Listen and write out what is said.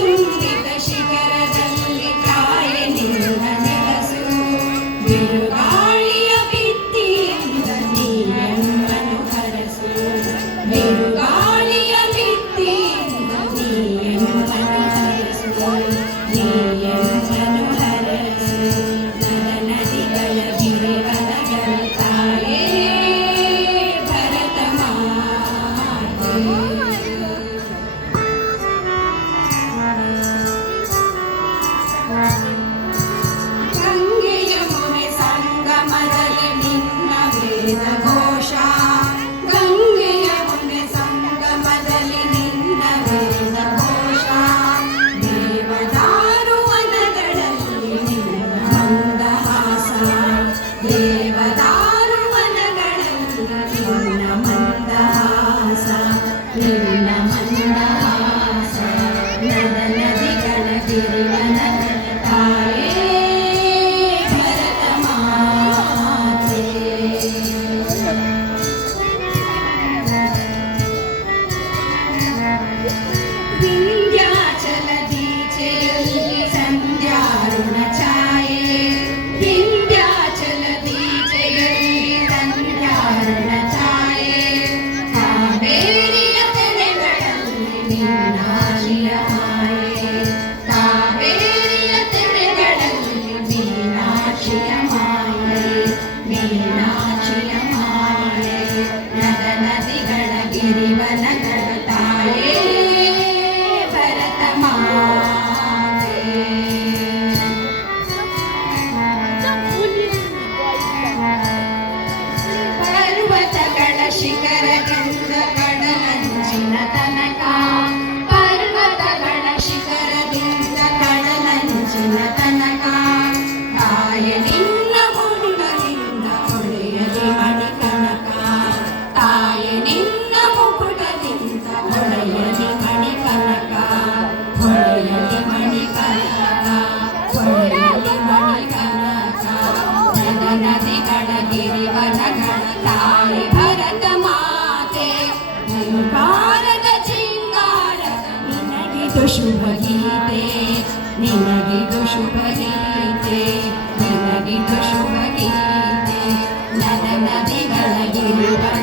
ಚುಂಬಿತ ಶಿಖರದಲ್ಲಿ ತಾಯೆ ನಿನ್ನ ನೆಲಸು ಬಿರುಗಾಳಿಯ ಭಿತ್ತಿಯಿಂದ ನೀಯಮ್ಮನು ಹರಸು ಬಿರುಗಾಳಿಯ ಭಿತ್ತಿಯಿಂದ ನೀಯಮ್ಮನು ಹರಸು ನೀಯಮ್ಮನು ಹರಸು ನದಿಗಳ ಗಿರಿವನಗಳ ತಾಯೇ ಭರತ ಮಾತೆ ಗಂಗೆಯ ಮುನೆ ಸಂಗಮದಲ್ಲಿ ನಿನ್ನ ವೇದ ಘೋಷ ಗಂಗೆಯ ಮುನೆ ಸಂಗಮದಲ್ಲಿ ನಿನ್ನ ವೇದ ಘೋಷ ದೇವದಾರುವನಗಳಲ್ಲಿ ನಿನ್ನ ಮಂದಹಾಸ ದೇವದಾರುವನಗಳಲ್ಲಿ ನಿನ್ನ ಮಂದಹಾಸ ನಿನ್ನ ಮಂದಹಾಸ ನದ ನದಿಗಳ ಗಿರಿವನಗಳ ತಾಯೇ ಭರತ ಮಾತೆ ವಿಂಧ್ಯಾಚಲದೀಚೆಯಲ್ಲಿ ಸಂಧ್ಯಾರುಣ ಛಾಯೆ ವಿಂಧ್ಯಾಚಲದೀಚೆಯಲ್ಲಿ ಸಂಧ್ಯಾರುಣ ಛಾಯೆ ಕಾವೇರಿಯ ತೆರೆಗಳಲ್ಲಿ ಮೀನಾಕ್ಷಿಯ ಮಾಯೆ ಕಾವೇರಿಯ ತೆರೆಗಳಲ್ಲಿ ಮೀನಾಕ್ಷಿಯ ಮಾಯೆ ಮೀನಾಕ್ಷಿಯ ಮಾಯೆ ನದ ನದಿಗಳ ಗಿರಿವನಗಳ ತಾಯೇ ಭರತ ಮಾತೆ ಪರ್ವತಗಳ ಶಿಖರದಿಂದ ಕಡಲಂಚಿನ ತನಕ ಪರ್ವತಗಳ ಶಿಖರದಿಂದ ಕಡಲಂಚಿನ ತನಕ ತಾಯೆ ನಿನ್ನ ಮುರುಳಲಿಂದ ಹೊಳೆಯಲಿ ಮಣಿಕನಕ ತಾಯೆ ನಿನ್ನ ಮುಕುಟದಿಂದ ಹೊಳೆಯಲಿ ಮಣಿಕನಕ ಹೊಳೆಯಲಿ ಮಣಿಕನಕ ಹೊಳೆಯಲಿ ಮಣಿಕನಕ ನದ ನದಿಗಳ ಗಿರಿವನಗಳ ತಾಯಿ ಭರತ ಮಾತೆ ಭಾರತ ಚಿಂಗಾರದ ನಿನಗಿದು ಶುಭ ಗೀತೆ ನಿನಗಿದು ಶುಭ ಗೀತೆ ನಿನಗಿದು ಶುಭ ಗೀತೆ ನದ ನದಿಗಳ ಗಿರಿವನ